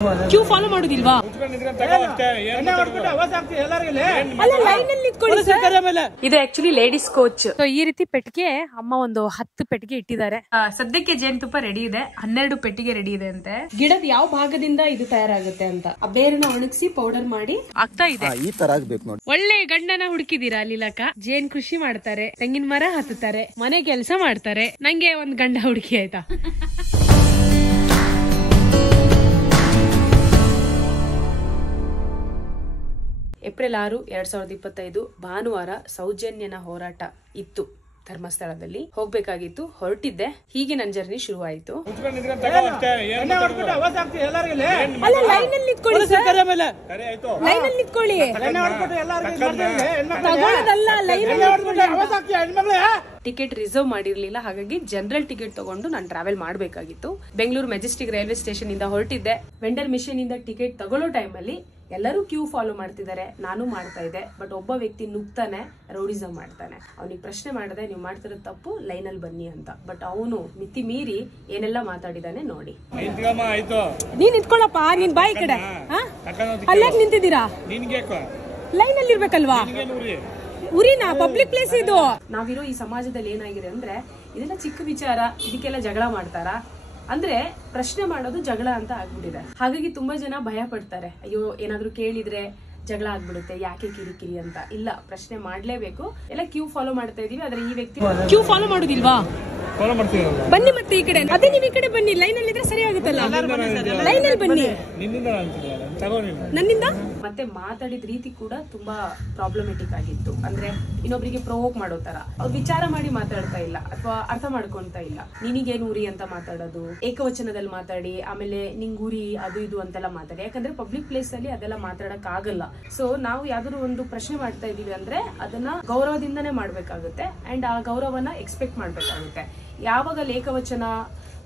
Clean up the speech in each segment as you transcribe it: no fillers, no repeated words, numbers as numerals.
Q follow ಮಾಡೋದಿಲ್ವಾ? ಇದು actually ladies coach. ಈ ರೀತಿ ಪೆಟ್ಟಿಗೆ ಅಮ್ಮ ಒಂದು 10 ಪೆಟ್ಟಿಗೆ ಇಟ್ಟಿದ್ದಾರೆ. ಸದ್ಯಕ್ಕೆ ಜೇನುತುಪ್ಪ ರೆಡಿ ಇದೆ, 12 ಪೆಟ್ಟಿಗೆ ರೆಡಿ ಇದೆ ಅಂತೆ. ಗಿಡದ ಯಾವ ಭಾಗದಿಂದ ಇದು ತಯಾರಾಗುತ್ತೆ ಅಂತ ಆ ಬೇರನ್ನ ಒಣಗಿಸಿ ಪೌಡರ್ ಮಾಡಿ ಆಗ್ತಾ ಇದೆ. ಈ ತರ ಆಗ್ಬೇಕು ನೋಡಿ. ಒಳ್ಳೆ ಗಂಡನ ಹುಡುಕಿದೀರಾ ಲೀಲಕ್ಕ. ಜೇನ್ ಕೃಷಿ ಮಾಡ್ತಾರೆ, ತೆಂಗಿನ ಮರ ಹತ್ತುತ್ತಾರೆ, ಮನೆ ಕೆಲಸ ಮಾಡ್ತಾರೆ. ನಂಗೆ ಒಂದ್ ಗಂಡ ಹುಡುಕಿ ಆಯ್ತಾ? ಏಪ್ರಿಲ್ 6, 2025 ಭಾನುವಾರ ಸೌಜನ್ಯನ ಹೋರಾಟ ಇತ್ತು ಧರ್ಮಸ್ಥಳದಲ್ಲಿ. ಹೋಗ್ಬೇಕಾಗಿತ್ತು, ಹೊರಟಿದ್ದೆ. ಹೀಗೆ ನನ್ನ ಜರ್ನಿ ಶುರು ಆಯ್ತು. ಟಿಕೆಟ್ ರಿಸರ್ವ್ ಮಾಡಿರ್ಲಿಲ್ಲ, ಹಾಗಾಗಿ ಜನರಲ್ ಟಿಕೆಟ್ ತಗೊಂಡು ನಾನು ಟ್ರಾವೆಲ್ ಮಾಡಬೇಕಾಗಿತ್ತು. ಬೆಂಗಳೂರು ಮೆಜೆಸ್ಟಿಕ್ ರೈಲ್ವೆ ಸ್ಟೇಷನ್ ಇಂದ ಹೊರಟಿದ್ದೆ. ವೆಂಡರ್ ಮಿಷನ್ ಇಂದ ಟಿಕೆಟ್ ತಗೊಳ್ಳೋ ಟೈಮಲ್ಲಿ ಎಲ್ಲರೂ ಕ್ಯೂ ಫಾಲೋ ಮಾಡ್ತಿದ್ದಾರೆ, ನಾನು ಮಾಡ್ತಾ ಇದ್ದೆ. ಬಟ್ ಒಬ್ಬ ವ್ಯಕ್ತಿ ನುಗ್ತಾನೆ, ರೌಡಿಸಮ್ ಮಾಡ್ತಾನೆ. ಅವನಿಗೆ ಪ್ರಶ್ನೆ ಮಾಡಿದೆ, ನೀವು ಮಾಡ್ತಿರೋದು ತಪ್ಪು, ಲೈನ್ ಅಲ್ಲಿ ಬನ್ನಿ ಅಂತ. ಬಟ್ ಅವನು ಮಿತಿ ಮೀರಿ ಏನೆಲ್ಲ ಮಾತಾಡಿದಾನೆ ನೋಡಿ. ನೀನ್ ನಿಂತ್ಕೊಳ್ಳಪ್ಪ, ನೀನ್ ಬಾಯಿ ಕಡೆ ಅಲ್ಲಾಗ ನಿಂತಿದ್ದೀರಾ? ಲೈನ್ ಅಲ್ಲಿ ಇರ್ಬೇಕಲ್ವಾ? ಉರಿನಾ? ಪಬ್ಲಿಕ್ ಪ್ಲೇಸ್ ಇದು. ನಾವಿರೋ ಈ ಸಮಾಜದಲ್ಲಿ ಏನಾಗಿದೆ ಅಂದ್ರೆ, ಇದೆಲ್ಲ ಚಿಕ್ಕ ವಿಚಾರ, ಇದಕ್ಕೆಲ್ಲ ಜಗಳ ಮಾಡ್ತಾರ ಅಂದ್ರೆ ಪ್ರಶ್ನೆ ಮಾಡೋದು ಜಗಳ ಅಂತ ಆಗ್ಬಿಟ್ಟಿದೆ. ಹಾಗಾಗಿ ತುಂಬಾ ಜನ ಭಯ ಪಡ್ತಾರೆ, ಅಯ್ಯೋ ಏನಾದ್ರು ಕೇಳಿದ್ರೆ ಜಗಳ ಆಗ್ಬಿಡುತ್ತೆ, ಯಾಕೆ ಕಿರಿಕಿರಿ ಅಂತ. ಇಲ್ಲ, ಪ್ರಶ್ನೆ ಮಾಡ್ಲೇಬೇಕು. ಎಲ್ಲ ಕ್ಯೂ ಫಾಲೋ ಮಾಡ್ತಾ ಇದೀವಿ. ಆದ್ರೆ ಈ ವ್ಯಕ್ತಿ ಕ್ಯೂ ಫಾಲೋ ಮಾಡೋದಿಲ್ವಾ? ಬನ್ನಿ ಮತ್ತೆ ಈ ಕಡೆ. ಅದೇ ನೀವು ಈ ಕಡೆ ಬನ್ನಿ, ಲೈನ್ ಅಲ್ಲಿ ಇದ್ರೆ ಸರಿ ಆಗುತ್ತಲ್ಲ. ಲೈನ್ ಅಲ್ಲಿ ಬನ್ನಿ. ನನ್ನಿಂದ ಮತ್ತೆ ಮಾತಾಡಿದ ರೀತಿ ಕೂಡ ತುಂಬಾ ಪ್ರಾಬ್ಲಮೆಟಿಕ್ ಆಗಿತ್ತು. ಅಂದ್ರೆ ಇನ್ನೊಬ್ರಿಗೆ ಪ್ರೊವೋಕ್ ಮಾಡೋ ತರ, ಅವ್ರು ವಿಚಾರ ಮಾಡಿ ಮಾತಾಡ್ತಾ ಇಲ್ಲ ಅಥವಾ ಅರ್ಥ ಮಾಡ್ಕೊಂತ ಇಲ್ಲ. ನಿನಗೇನು ಉರಿ ಅಂತ ಮಾತಾಡೋದು, ಏಕವಚನದಲ್ಲಿ ಮಾತಾಡಿ, ಆಮೇಲೆ ನಿಂಗ್ ಉರಿ ಅದು ಇದು ಅಂತೆಲ್ಲ ಮಾತಾಡಿ. ಯಾಕಂದ್ರೆ ಪಬ್ಲಿಕ್ ಪ್ಲೇಸ್ ಅಲ್ಲಿ ಅದೆಲ್ಲ ಮಾತಾಡಕ್ ಆಗಲ್ಲ. ಸೊ ನಾವು ಯಾವ್ದಾದ್ರು ಒಂದು ಪ್ರಶ್ನೆ ಮಾಡ್ತಾ ಇದೀವಿ ಅಂದ್ರೆ ಅದನ್ನ ಗೌರವದಿಂದನೇ ಮಾಡ್ಬೇಕಾಗುತ್ತೆ. ಅಂಡ್ ಆ ಗೌರವನ ಎಕ್ಸ್ಪೆಕ್ಟ್ ಮಾಡ್ಬೇಕಾಗುತ್ತೆ. ಯಾವಾಗ ಏಕವಚನ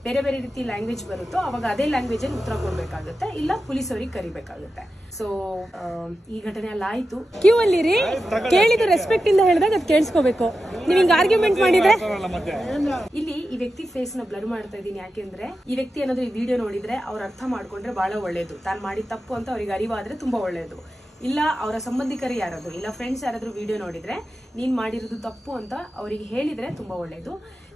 ಬೇರೆ ಬೇರೆ ರೀತಿ ಲ್ಯಾಂಗ್ವೇಜ್ ಬರುತ್ತೋ ಅವಾಗ ಅದೇ ಲ್ಯಾಂಗ್ವೇಜ್ ಅಲ್ಲಿ ಉತ್ತರ ಕೊಡ್ಬೇಕಾಗುತ್ತೆ, ಇಲ್ಲ ಪೊಲೀಸ್ ಅವ್ರಿಗೆ ಕರಿಬೇಕಾಗುತ್ತೆ. ಸೊ ಈ ಘಟನೆ ಎಲ್ಲ ಆಯ್ತು. ಕ್ಯೂ ಅಲ್ಲಿ ಕೇಳಿದ ರೆಸ್ಪೆಕ್ಟ್ ಇಂದ ಹೇಳಿದಾಗ ಅದ್ ಕೇಳಿಸ್ಕೋಬೇಕು. ನೀವ್ ಹಿಂಗ್ ಆರ್ಗ್ಯುಮೆಂಟ್ ಮಾಡಿದ್ರೆ ಇಲ್ಲಿ ಈ ವ್ಯಕ್ತಿ ಫೇಸ್ ನ ಬ್ಲರ್ ಮಾಡ್ತಾ ಇದೀನಿ. ಯಾಕೆಂದ್ರೆ ಈ ವ್ಯಕ್ತಿ ಏನಾದ್ರು ಈ ವಿಡಿಯೋ ನೋಡಿದ್ರೆ ಅವ್ರು ಅರ್ಥ ಮಾಡ್ಕೊಂಡ್ರೆ ಬಹಳ ಒಳ್ಳೇದು. ತಾನು ಮಾಡಿದ ತಪ್ಪು ಅಂತ ಅವ್ರಿಗೆ ಅರಿವಾದ್ರೆ ತುಂಬಾ ಒಳ್ಳೇದು. ಇಲ್ಲ ಅವರ ಸಂಬಂಧಿಕರು ಯಾರಾದ್ರು, ಇಲ್ಲ ಫ್ರೆಂಡ್ಸ್ ಯಾರಾದ್ರೂ ವಿಡಿಯೋ ನೋಡಿದ್ರೆ ನೀನ್ ಮಾಡಿರೋದು ತಪ್ಪು ಅಂತ ಅವರಿಗೆ ಹೇಳಿದ್ರೆ ತುಂಬಾ ಒಳ್ಳೇದು.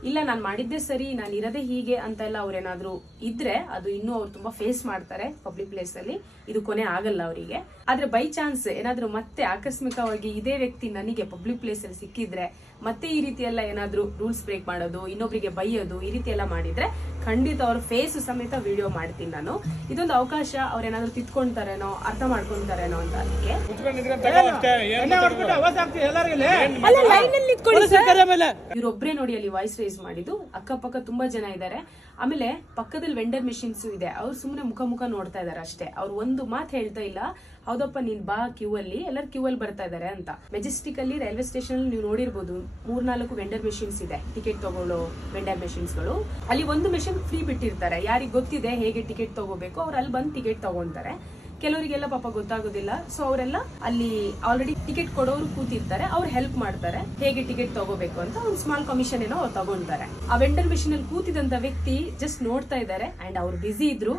ಇಲ್ಲ ನಾನು ಮಾಡಿದ್ದೆ ಸರಿ, ನಾನು ಇರೋದೇ ಹೀಗೆ ಅಂತೆಲ್ಲ ಅವ್ರೇನಾದ್ರು ಇದ್ರೆ ಅದು ಇನ್ನೂ ಅವ್ರು ತುಂಬಾ ಫೇಸ್ ಮಾಡ್ತಾರೆ ಪಬ್ಲಿಕ್ ಪ್ಲೇಸ್ ಅಲ್ಲಿ. ಇದು ಕೊನೆ ಆಗಲ್ಲ ಅವರಿಗೆ. ಆದ್ರೆ ಬೈ ಚಾನ್ಸ್ ಏನಾದ್ರು ಮತ್ತೆ ಆಕಸ್ಮಿಕವಾಗಿ ಇದೇ ವ್ಯಕ್ತಿ ನನಗೆ ಪಬ್ಲಿಕ್ ಪ್ಲೇಸ್ ಅಲ್ಲಿ ಸಿಕ್ಕಿದ್ರೆ ಮತ್ತೆ ಈ ರೀತಿ ಎಲ್ಲ ಏನಾದ್ರು ರೂಲ್ಸ್ ಬ್ರೇಕ್ ಮಾಡೋದು, ಇನ್ನೊಬ್ರಿಗೆ ಬೈಯೋದು, ಈ ರೀತಿ ಎಲ್ಲ ಮಾಡಿದ್ರೆ ಖಂಡಿತ ಅವ್ರ ಫೇಸ್ ಸಮೇತ ವಿಡಿಯೋ ಮಾಡ್ತೀನಿ ನಾನು. ಇದೊಂದು ಅವಕಾಶ, ಅವ್ರೇನಾದ್ರು ತಿತ್ಕೊಂತಾರೇನೋ, ಅರ್ಥ ಮಾಡ್ಕೊಂತಾರೇನೋ ಅಂತ. ಅದಕ್ಕೆ ಇವ್ರೊಬ್ರೇ ನೋಡಿ ಅಲ್ಲಿ ವಾಯ್ಸ್ ರೈಸ್ ಮಾಡಿದ್ದು. ಅಕ್ಕಪಕ್ಕ ತುಂಬಾ ಜನ ಇದ್ದಾರೆ. ಆಮೇಲೆ ಪಕ್ಕದಲ್ಲಿ ವೆಂಡರ್ ಮಿಷಿನ್ಸ್ ಇದೆ. ಅವ್ರು ಸುಮ್ನೆ ಮುಖ ನೋಡ್ತಾ ಇದಾರೆ ಅಷ್ಟೇ. ಅವ್ರು ಒಂದು ಮಾತು ಹೇಳ್ತಾ ಇಲ್ಲ, ಹೌದಪ್ಪ ನೀನ್ ಬಾ ಕ್ಯೂ ಅಲ್ಲಿ, ಎಲ್ಲರೂ ಕ್ಯೂ ಅಲ್ಲಿ ಬರ್ತಾ ಇದಾರೆ ಅಂತ. ಮೆಜೆಸ್ಟಿಕ್ ಅಲ್ಲಿ ರೈಲ್ವೆ ಸ್ಟೇಷನ್ ನೀವು ನೋಡಿರ್ಬೋದು, 3-4 ವೆಂಡರ್ ಮೆಷಿನ್ಸ್ ಇದೆ, ಟಿಕೆಟ್ ತಗೊಳ್ಳೋ ವೆಂಡರ್ ಮೆಷಿನ್ಸ್ ಗಳು. ಅಲ್ಲಿ ಒಂದು ಮೆಷಿನ್ ಫ್ರೀ ಬಿಟ್ಟಿರ್ತಾರೆ. ಯಾರಿಗೆ ಗೊತ್ತಿದೆ ಹೇಗೆ ಟಿಕೆಟ್ ತಗೋಬೇಕು ಅವ್ರು ಅಲ್ಲಿ ಬಂದು ಟಿಕೆಟ್ ತಗೊಂತಾರೆ. ಕೆಲವರಿಗೆಲ್ಲ ಪಾಪ ಗೊತ್ತಾಗೋದಿಲ್ಲ. ಸೊ ಅವರೆಲ್ಲ ಅಲ್ಲಿ ಆಲ್ರೆಡಿ ಟಿಕೆಟ್ ಕೊಡೋರು ಕೂತಿರ್ತಾರೆ, ಅವ್ರು ಹೆಲ್ಪ್ ಮಾಡ್ತಾರೆ ಹೇಗೆ ಟಿಕೆಟ್ ತಗೋಬೇಕು ಅಂತ. ಒಂದು ಸ್ಮಾಲ್ ಕಮಿಷನ್ ಏನೋ ಅವ್ರು ತಗೊಂತಾರೆ. ಆ ವೆಂಡರ್ ಮಿಷನ್ ಅಲ್ಲಿ ಕೂತಿದಂತ ವ್ಯಕ್ತಿ ಜಸ್ಟ್ ನೋಡ್ತಾ ಇದ್ದಾರೆ. ಅಂಡ್ ಅವ್ರು ಬಿಸಿ ಇದ್ರು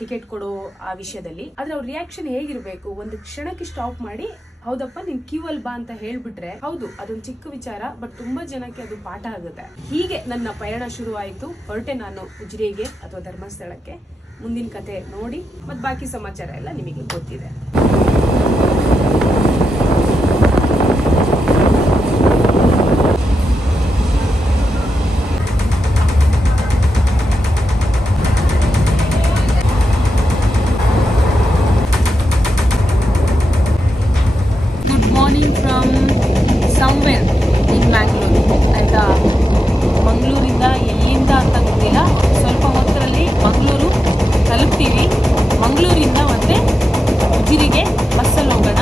ಟಿಕೆಟ್ ಕೊಡೋ ಆ ವಿಷಯದಲ್ಲಿ. ಆದ್ರೆ ಅವ್ರ ರಿಯಾಕ್ಷನ್ ಹೇಗಿರ್ಬೇಕು, ಒಂದು ಕ್ಷಣಕ್ಕೆ ಸ್ಟಾಪ್ ಮಾಡಿ ಹೌದಪ್ಪ ನೀನ್ ಕ್ಯೂ ಅಲ್ಲಿ ಬಾ ಅಂತ ಹೇಳ್ಬಿಟ್ರೆ, ಹೌದು ಅದೊಂದು ಚಿಕ್ಕ ವಿಚಾರ, ಬಟ್ ತುಂಬಾ ಜನಕ್ಕೆ ಅದು ಪಾಠ ಆಗುತ್ತೆ. ಹೀಗೆ ನನ್ನ ಪಯಣ ಶುರು ಆಯ್ತು. ಹೊರಟೆ ನಾನು ಉಜಿರೆಗೆ ಅಥವಾ ಧರ್ಮಸ್ಥಳಕ್ಕೆ. ಮುಂದಿನ ಕತೆ ನೋಡಿ, ಮತ್ ಬಾಕಿ ಸಮಾಚಾರ ಎಲ್ಲ ನಿಮಗೆ ಗೊತ್ತಿದೆ. Good morning from somewhere in Mangalore ಆಯ್ತಾ. ಮಂಗಳೂರಿಂದ ಎಲ್ಲಿಂದ ಅಂತ ಗೊತ್ತಿಲ್ಲ, ಸ್ವಲ್ಪ ಹೊತ್ತರಲ್ಲಿ ಮಂಗಳೂರು ತಲುಪ್ತೀವಿ. ಮಂಗಳೂರಿಂದ ಮತ್ತೆ ಉಜಿರೆಗೆ ಬಸ್ಸಲ್ಲಿ ಹೋಗೋಣ.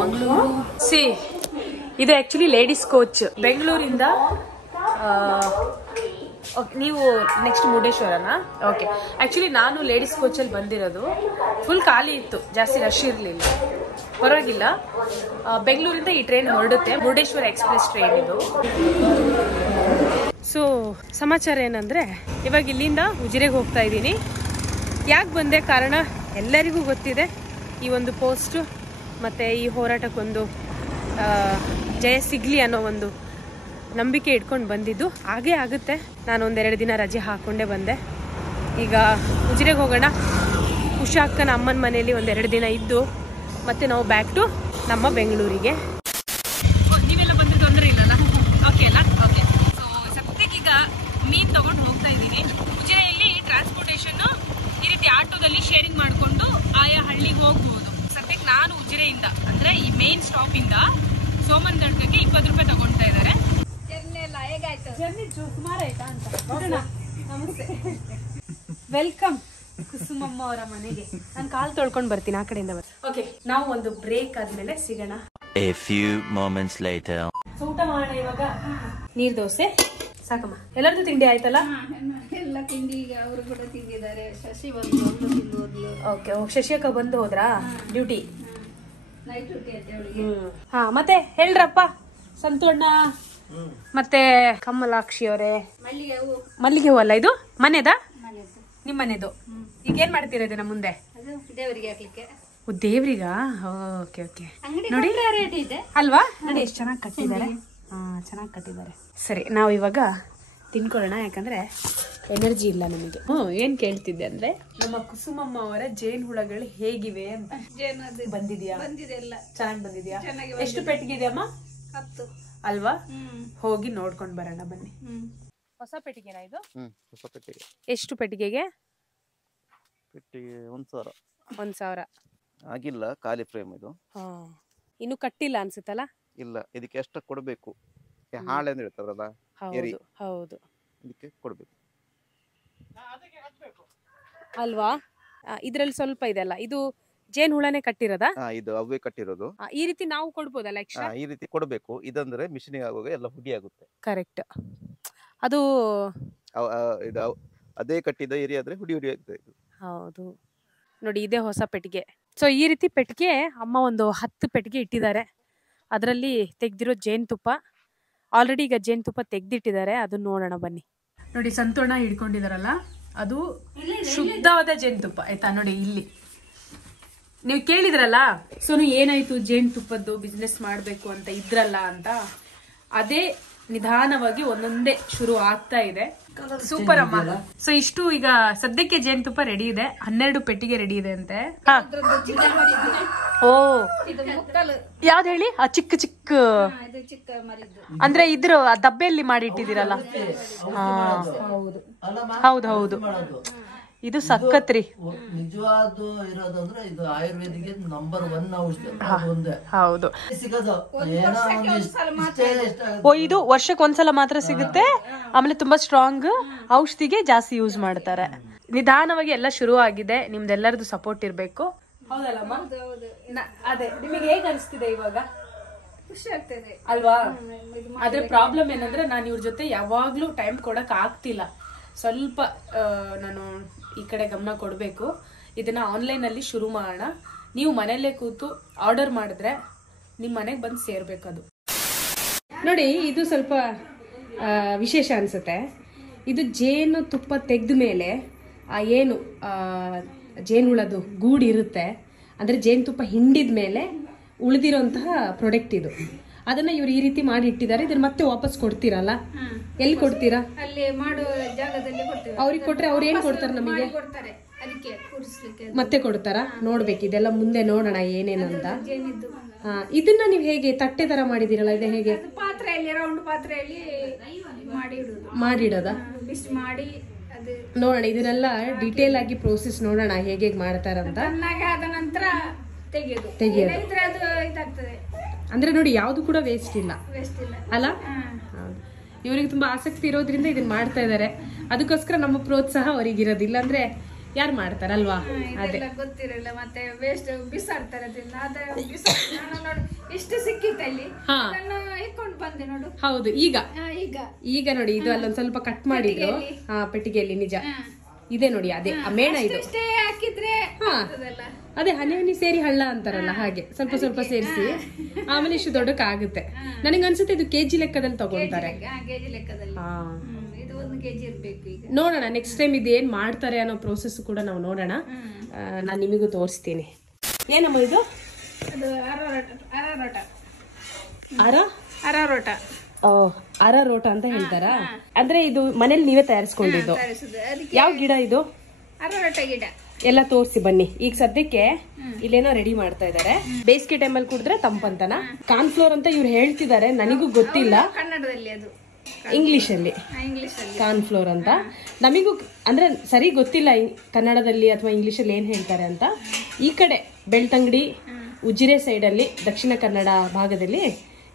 ಮಂಗಳೂರು. ಸಿ ಇದು ಆಕ್ಚುಲಿ ಲೇಡೀಸ್ ಕೋಚ್ ಬೆಂಗಳೂರಿಂದ. ನೀವು ನೆಕ್ಸ್ಟ್ ಮುರುಡೇಶ್ವರನಾ? ಓಕೆ. ಆಕ್ಚುಲಿ ನಾನು ಲೇಡೀಸ್ ಕೋಚಲ್ಲಿ ಬಂದಿರೋದು. ಫುಲ್ ಖಾಲಿ ಇತ್ತು, ಜಾಸ್ತಿ ರಶ್ ಇರಲಿಲ್ಲ, ಪರವಾಗಿಲ್ಲ. ಬೆಂಗಳೂರಿಂದ ಈ ಟ್ರೈನ್ ಹೊರಡುತ್ತೆ, ಮುರುಡೇಶ್ವರ ಎಕ್ಸ್ಪ್ರೆಸ್ ಟ್ರೈನ್ ಇದು. ಸೊ ಸಮಾಚಾರ ಏನಂದ್ರೆ, ಇವಾಗ ಇಲ್ಲಿಂದ ಉಜಿರೆಗೆ ಹೋಗ್ತಾ ಇದ್ದೀನಿ. ಯಾಕೆ ಬಂದೆ ಕಾರಣ ಎಲ್ಲರಿಗೂ ಗೊತ್ತಿದೆ. ಈ ಒಂದು ಪೋಸ್ಟು ಮತ್ತು ಈ ಹೋರಾಟಕ್ಕೊಂದು ಜಯ ಸಿಗಲಿ ಅನ್ನೋ ಒಂದು ನಂಬಿಕೆ ಇಟ್ಕೊಂಡು ಬಂದಿದ್ದು. ಹಾಗೇ ಆಗುತ್ತೆ. ನಾನು ಒಂದೆರಡು ದಿನ ರಜೆ ಹಾಕ್ಕೊಂಡೇ ಬಂದೆ. ಈಗ ಉಜಿರೆಗೆ ಹೋಗೋಣ. ಉಷಾ ಅಕ್ಕನ ಅಮ್ಮನ ಮನೆಯಲ್ಲಿ ಒಂದೆರಡು ದಿನ ಇದ್ದು ಮತ್ತೆ ನಾವು ಬ್ಯಾಕ್ ಟು ನಮ್ಮ ಬೆಂಗಳೂರಿಗೆ. ನೀವೆಲ್ಲ ಬಂದು ತೊಂದರೆ ಇಲ್ಲಲ್ಲ? ಓಕೆ ಅಲ್ಲ? ಓಕೆ. ಸೊ ಸದ್ಯಕ್ಕೀಗ ಮೀನು ತಗೊಂಡು ಹೋಗ್ತಾ ಇದ್ದೀನಿ. ಉಜಿರೆಯಲ್ಲಿ ಟ್ರಾನ್ಸ್ಪೋರ್ಟೇಷನ್ನು ಈ ರೀತಿ ಆಟೋದಲ್ಲಿ ಶೇರಿಂಗ್ ಮಾಡಿಕೊಂಡು ಆಯಾ ಹಳ್ಳಿಗೆ ಹೋಗ್ಬೋದು. ಸದ್ಯಕ್ಕೆ ನಾನು ಉಜಿರೆಯಿಂದ ಅಂದರೆ ಈ ಮೇನ್ ಸ್ಟಾಪಿಂದ ಸೋಮನ್ ದಡ್ಗಕ್ಕೆ 20 ರೂಪಾಯಿ ತಗೊಳ್ತಾ ಇದ್ದಾರೆ. ಜರ್ನಿ ಸುಮಾರು ಆಯ್ತಾ ಅಂತ. ನಮಸ್ತೆ, ವೆಲ್ಕಮ್ ಕುಸುಮಮ್ಮ ಅವರ ಮನೆಗೆ. ನಾನು ಕಾಲು ತೊಳ್ಕೊಂಡು ಬರ್ತೀನಿ, ಆ ಕಡೆಯಿಂದ ಬರ್ತೀನಿ. ಓಕೆ, ನಾವು ಒಂದು ಬ್ರೇಕ್ ಆದ್ಮೇಲೆ ಸಿಗೋಣ. A few moments later. ಊಟ ಮಾಡೋಣ ಇವಾಗ. ನೀರ್ ದೋಸೆ ಸಾಕಮ್ಮ. ಎಲ್ಲರದ್ದು ತಿಂಡಿ ಆಯ್ತಲ್ಲ? ಎಲ್ಲ ತಿಂಡಿ ಈಗ ಅವರು ಕೂಡ ತಿಂದಿದ್ದಾರೆ. ಶಶಿ ಬಂದು ತಿಂದು ಹೋದ್ಲು. ಓಕೆ. ಶಶಿ ಅಕ್ಕ ಬಂದು ಹೋದ್ರಾ ಡ್ಯೂಟಿ? ನೈಟ್ ಡ್ಯೂಟಿ ಆಯ್ತು ಅವಳಿಗೆ. ಹಾ, ಮತ್ತೆ ಹೇಳ್ರಪ್ಪ ಸಂತೋಣ್ಣ ಮತ್ತೆ ಕಮಲಾಕ್ಷಿ ಅವರೇ. ಮಲ್ಲಿಗೆ ಹೂ ಅಲ್ಲ ಇದು? ಮನೆದಾ? ನಿಮ್ ಮನೆದು. ಈಗ ಏನ್ ಮಾಡ್ತೀರಾ ಇದನ್ನ ಮುಂದೆ? ದೇವರಿಗೆ ಹಾಕ್ಲಿಕ್ಕೆ. ದೇವ್ರಿಗಾ? Okay okay. ನೋಡಿ ಅಲ್ವಾ, ನೋಡಿ ಎಷ್ಟು ಚೆನ್ನಾಗಿ ಕಟ್ಟಿದ್ದಾರೆ. ಚೆನ್ನಾಗಿ ಕಟ್ಟಿದ್ದಾರೆ. ಸರಿ, ನಾವು ಇವಾಗ ತಿನ್ಕೊಳ್ಳೋಣ, ಯಾಕಂದ್ರೆ ಎನರ್ಜಿ ಇಲ್ಲ ನಮಗೆ. ಏನ್ ಕೇಳ್ತಿದ್ದೆ ಅಂದ್ರೆ, ನಮ್ಮ ಕುಸುಮಮ್ಮ ಅವರ ಜೇನ್ ಹುಳಗಳು ಹೇಗಿವೆ ಅಂತ. ಬಂದಿದ್ಯಾ? ಬಂದಿದೆಲ್ಲ ಚೆನ್ನಾಗಿ ಬಂದಿದ್ಯಾ? ಎಷ್ಟು ಪೆಟ್ಟಿಗೆ ಅಮ್ಮ? 10 ಅಲ್ವಾ? ಹೋಗಿ ನೋಡ್ಕೊಂಡ್ ಬರೋಣ ಬನ್ನಿ. ಹೊಸ ಪೆಟ್ಟಿಗೆನಾ ಇದು? ಹೊಸ ಪೆಟ್ಟಿಗೆ. ಎಷ್ಟು ಪೆಟ್ಟಿಗೆಗೆ? ಪೆಟ್ಟಿಗೆ 1000. 1000 ಆಗಿಲ್ಲ, ಖಾಲಿ ಫ್ರೇಮ್ ಇದು. ಇನ್ನು ಕಟ್ಟಿಲ್ಲ ಅನ್ಸುತ್ತಲ್ಲ? ಇಲ್ಲ, ಇದಕ್ಕೆ ಎಷ್ಟು ಕೊಡಬೇಕು? ಹಾಳೆ ಅಂತ ಹೇಳ್ತಾರಲ್ಲ, ಹೌದು ಹೌದು, ಇದಕ್ಕೆ ಕೊಡಬೇಕು ಅಲ್ವಾ? ಇದ್ರಲ್ಲಿ ಸ್ವಲ್ಪ ಇದೆಲ್ಲ. ಇದು ಜೇನ್ ಹುಳನೇ ಕಟ್ಟಿರೋದಾ? ಇದು ಅವೇ ಕಟ್ಟಿರೋದು. ಈ ರೀತಿ ನಾವು ಕೊಡ್ಬೋದಲ್ಲ ಎಕ್ಸ್ಟ್ರಾ? ಈ ರೀತಿ ಕೊಡಬೇಕು. ಇದಂದ್ರೆ ಮಿಷಿನಿಗೆ ಆಗುವಾಗ ಎಲ್ಲ ಹುಡಿ ಆಗುತ್ತೆ. ಕರೆಕ್ಟ್. ಅದು ಇದು ಅದೇ ಕಟ್ಟಿದ ಏರಿಯಾ ಆದ್ರೆ ಹುಡಿ ಹುಡಿ ಆಗ್ತದೆ. ಹೌದು ನೋಡಿ, ಇದೇ ಹೊಸ ಪೆಟ್ಟಿಗೆ. ಸೊ ಈ ರೀತಿ ಪೆಟ್ಟಿಗೆ ಅಮ್ಮ ಒಂದು 10 ಪೆಟ್ಟಿಗೆ ಇಟ್ಟಿದ್ದಾರೆ. ಅದರಲ್ಲಿ ತೆಗ್ದಿರೋ ಜೇನುತುಪ್ಪ ಆಲ್ರೆಡಿ ಈಗ ಜೇನುತುಪ್ಪ ತೆಗ್ದಿಟ್ಟಿದ್ದಾರೆ. ಅದನ್ನ ನೋಡೋಣ ಬನ್ನಿ. ನೋಡಿ, ಸಂತೋಣ ಹಿಡ್ಕೊಂಡಿದಾರಲ್ಲ, ಅದು ಶುದ್ಧವಾದ ಜೇನುತುಪ್ಪ ಆಯ್ತಾ? ನೋಡಿ ಇಲ್ಲಿ ನೀವು ಕೇಳಿದ್ರಲ್ಲ, ಸೋನು ಏನಾಯ್ತು ಜೇನುತುಪ್ಪದ್ದು ಬಿಸ್ನೆಸ್ ಮಾಡ್ಬೇಕು ಅಂತ ಇದ್ರಲ್ಲ ಅಂತ. ಅದೇ ನಿಧಾನವಾಗಿ ಒಂದೊಂದೇ ಶುರು ಆಗ್ತಾ ಇದೆ. ಸೂಪರ್ ಅಮ್ಮ. ಸೊ ಇಷ್ಟು ಈಗ ಸದ್ಯಕ್ಕೆ ಜೇನುತುಪ್ಪ ರೆಡಿ ಇದೆ. 12 ಪೆಟ್ಟಿಗೆ ರೆಡಿ ಇದೆ ಅಂತೆ. ಓ, ಯಾವ್ದು ಹೇಳಿ? ಆ ಚಿಕ್ಕ ಚಿಕ್ಕ ಅಂದ್ರೆ ಇದ್ರ ದಬ್ಬೆಯಲ್ಲಿ ಮಾಡಿ ಇಟ್ಟಿದ್ದೀರಲ್ಲ? ಹೌದು ಹೌದು, ಇದು ಸಖತ್ರಿ. ನಿಜವಾದ ಇರೋದಂದ್ರೆ ಇದು ಆಯುರ್ವೇದಿಕ್ ನಂಬರ್ 1 ಔಷಧಿ. ಹೌದು. ಸಿಗೋದು ಓ, ಇದು ವರ್ಷಕ್ಕೆ ಒಂದ್ಸಲ ಮಾತ್ರ ಸಿಗುತ್ತೆ. ಆಮೇಲೆ ತುಂಬಾ ಸ್ಟ್ರಾಂಗ್ ಔಷಧಿಗೆ ಜಾಸ್ತಿ ಯೂಸ್ ಮಾಡ್ತಾರೆ. ನಿಧಾನವಾಗಿ ಎಲ್ಲ ಶುರು ಆಗಿದೆ. ನಿಮ್ದೆಲ್ಲರದು ಸಪೋರ್ಟ್ ಇರ್ಬೇಕು. ಹೌದಲ್ಲಮ್ಮ? ಅದೇ, ನಿಮಗೆ ಹೇಗೆ ಅನಿಸ್ತಿದೆ ಇವಾಗ? ಖುಷಿ ಆಗ್ತದೆ ಅಲ್ವಾ? ಆದ್ರೆ ಪ್ರಾಬ್ಲಮ್ ಏನಂದ್ರೆ, ನಾನು ಇವ್ರ ಜೊತೆ ಯಾವಾಗ್ಲೂ ಟೈಮ್ ಕೊಡಕ್ ಆಗ್ತಿಲ್ಲ. ಸ್ವಲ್ಪ ನಾನು ಈ ಕಡೆ ಗಮನ ಕೊಡಬೇಕು. ಇದನ್ನ ಆನ್ಲೈನ್ ಅಲ್ಲಿ ಶುರು ಮಾಡೋಣ. ನೀವು ಮನೆಯಲ್ಲೇ ಕೂತು ಆರ್ಡರ್ ಮಾಡಿದ್ರೆ ನಿಮ್ಮ ಮನೆಗೆ ಬಂದು ಸೇರ್ಬೇಕದು. ನೋಡಿ, ಇದು ಸ್ವಲ್ಪ ವಿಶೇಷ ಅನ್ಸುತ್ತೆ. ಇದು ಜೇನು ತುಪ್ಪ ತೆಗೆದ ಮೇಲೆ ಏನು ಜೇನುಹುಳದು ಗೂಡು ಇರುತ್ತೆ, ಅಂದರೆ ಜೇನುತುಪ್ಪ ಹಿಂಡಿದ ಮೇಲೆ ಉಳಿದಿರೋಂತಹ ಪ್ರಾಡಕ್ಟ್ ಇದು. ಅದನ್ನ ಇವ್ರು ಈ ರೀತಿ ಮಾಡಿ ಇಟ್ಟಿದ್ದಾರೆ. ಇದನ್ನ ಮತ್ತೆ ವಾಪಸ್ ಕೊಡ್ತೀರಲ್ಲ? ಎಲ್ಲಿ ಕೊಡ್ತೀರಾ? ಅಲ್ಲಿ ಮಾಡೋ ಜಾಗದಲ್ಲಿ ಕೊಡ್ತೀವಿ. ಅವ್ರಿಗೆ ಕೊಟ್ರೆ ಅವ್ರು ಏನ್ ಕೊಡ್ತಾರೆ ನಮಗೆ? ಕೊಡ್ತಾರೆ, ಅದಕ್ಕೆ ಕೂರಿಸ್ಲಿಕ್ಕೆ ಮತ್ತೆ ಕೊಡ್ತಾರಾ? ನೋಡ್ಬೇಕು, ಇದೆಲ್ಲ ಮುಂದೆ ನೋಡೋಣ ಏನೇನಂತ. ಇದನ್ನ ನೀವು ಹೇಗೆ ತಟ್ಟೆ ತರ ಮಾಡಿದಿರಲ್ಲ, ಇದು ಹೇಗೆ? ಪಾತ್ರೆಯಲ್ಲಿ, ರೌಂಡ್ ಪಾತ್ರೆಯಲ್ಲಿ ಮಾಡಿಡೋದ? ಬಿಸಿ ಮಾಡಿ ಅದು ನೋಡೋಣ. ಇದನ್ನೆಲ್ಲ ಡೀಟೇಲ್ ಆಗಿ ಪ್ರೋಸೆಸ್ ನೋಡೋಣ ಹೇಗೆ ಮಾಡ್ತಾರಂತ. ಆದ ನಂತರ ತೆಗೆಯೋದು. ಅದು ಇದಾಗ್ತದೆ. ಅಂದ್ರೆ ನೋಡಿ, ಯಾವ್ದು ಕೂಡ ವೇಸ್ಟ್ ಇಲ್ಲ ಅಲ್ಲ? ಇವ್ರಿಗೆ ತುಂಬಾ ಆಸಕ್ತಿ ಇರೋದ್ರಿಂದ ಇದನ್ನ ಮಾಡ್ತಾ ಇದ್ದಾರೆ. ಅದಕ್ಕೋಸ್ಕರ ನಮ್ಮ ಪ್ರೋತ್ಸಾಹ ಅವ್ರಿಗೆ ಇರೋದು. ಇಲ್ಲಾಂದ್ರೆ ಯಾರು ಮಾಡ್ತಾರಲ್ವಾ? ಅದೇ ಇದೆಲ್ಲ ಗೊತ್ತಿರಲ್ಲ, ಮತ್ತೆ ವೇಸ್ಟ್ ಬಿಸಾಡ್ತಾರೆ ಅದನ್ನ. ನಾನು ನೋಡು ಎಷ್ಟು ಸಿಕ್ಕಿತ್ತು ಅಲ್ಲಿ, ನಾನು ಇಟ್ಕೊಂಡು ಬಂದೆ ನೋಡು. ಹೌದು. ಈಗ ನೋಡಿ, ಇದು ಅಲ್ಲೊಂದ್ ಸ್ವಲ್ಪ ಕಟ್ ಮಾಡಿದ್ರು ಪೆಟ್ಟಿಗೆಯಲ್ಲಿ. ನಿಜ ಇದೆ ನೋಡಿ, ಅದೇ ಆ ಮೇಣ ಇದು. ಹಾಕಿದ್ರೆ ಅದೇ ಹನಿ ಸೇರಿ ಹಳ್ಳ ಅಂತಾರಲ್ಲ, ಹಾಗೆ ಸ್ವಲ್ಪ ಸ್ವಲ್ಪ ಸೇರಿಸಿ ಆಮೇಲೆ ಇಷ್ಟು ದೊಡ್ಡಕ್ಕೆ ಆಗುತ್ತೆ. ನನಗೆ ಅನ್ಸುತ್ತೆ ಇದು ಕೆಜಿ ಲೆಕ್ಕದಲ್ಲಿ ತಗೊಂತಾರೆ. ಕೆಜಿ ಲೆಕ್ಕದಲ್ಲಿ ಇದು 1 kg ಇರ್ಬೇಕು. ಈಗ ನೋಡೋಣ ನೆಕ್ಸ್ಟ್ ಟೈಮ್ ಇದು ಏನ್ ಮಾಡ್ತಾರೆ ಅನ್ನೋ ಪ್ರೋಸೆಸ್ ಕೂಡ ನಾವು ನೋಡೋಣ. ನಾನು ನಿಮಗೂ ತೋರಿಸ್ತೀನಿ. ಏನಮ್ಮ ಇದು? ಅದು ಅರಾರೋಟ. ಅರಾರೋಟ. ಅರಾರೋಟ ಅಂತ ಹೇಳ್ತಾರ? ಅಂದ್ರೆ ಇದು ಮನೇಲಿ ನೀವೇ ತಯಾರಿಸ್ಕೊಂಡಿದ್ದು? ಯಾವ ಗಿಡ ಇದು? ಅರಾರೋಟ ಗಿಡ. ಎಲ್ಲ ತೋರಿಸಿ ಬನ್ನಿ. ಈಗ ಸದ್ಯಕ್ಕೆ ಇಲ್ಲೇನೋ ರೆಡಿ ಮಾಡ್ತಾ ಇದಾರೆ. ಬೇಸಿಗೆ ಟೈಮಲ್ಲಿ ಕುಡಿದ್ರೆ ತಂಪಂತನ. ಕಾರ್ನ್ಫ್ಲೋರ್ ಅಂತ ಇವ್ರು ಹೇಳ್ತಿದ್ದಾರೆ, ನನಗೂ ಗೊತ್ತಿಲ್ಲ. ಕನ್ನಡದಲ್ಲಿ ಅದು, ಇಂಗ್ಲಿಷ್ ಅಲ್ಲಿ ಕಾರ್ನ್ಫ್ಲೋರ್ ಅಂತ. ನಮಿಗೂ ಅಂದ್ರೆ ಸರಿ ಗೊತ್ತಿಲ್ಲ ಕನ್ನಡದಲ್ಲಿ ಅಥವಾ ಇಂಗ್ಲಿಷ್ ಅಲ್ಲಿ ಏನ್ ಹೇಳ್ತಾರೆ ಅಂತ. ಈ ಕಡೆ ಬೆಳ್ತಂಗಡಿ, ಉಜಿರೆ ಸೈಡ್ ಅಲ್ಲಿ, ದಕ್ಷಿಣ ಕನ್ನಡ ಭಾಗದಲ್ಲಿ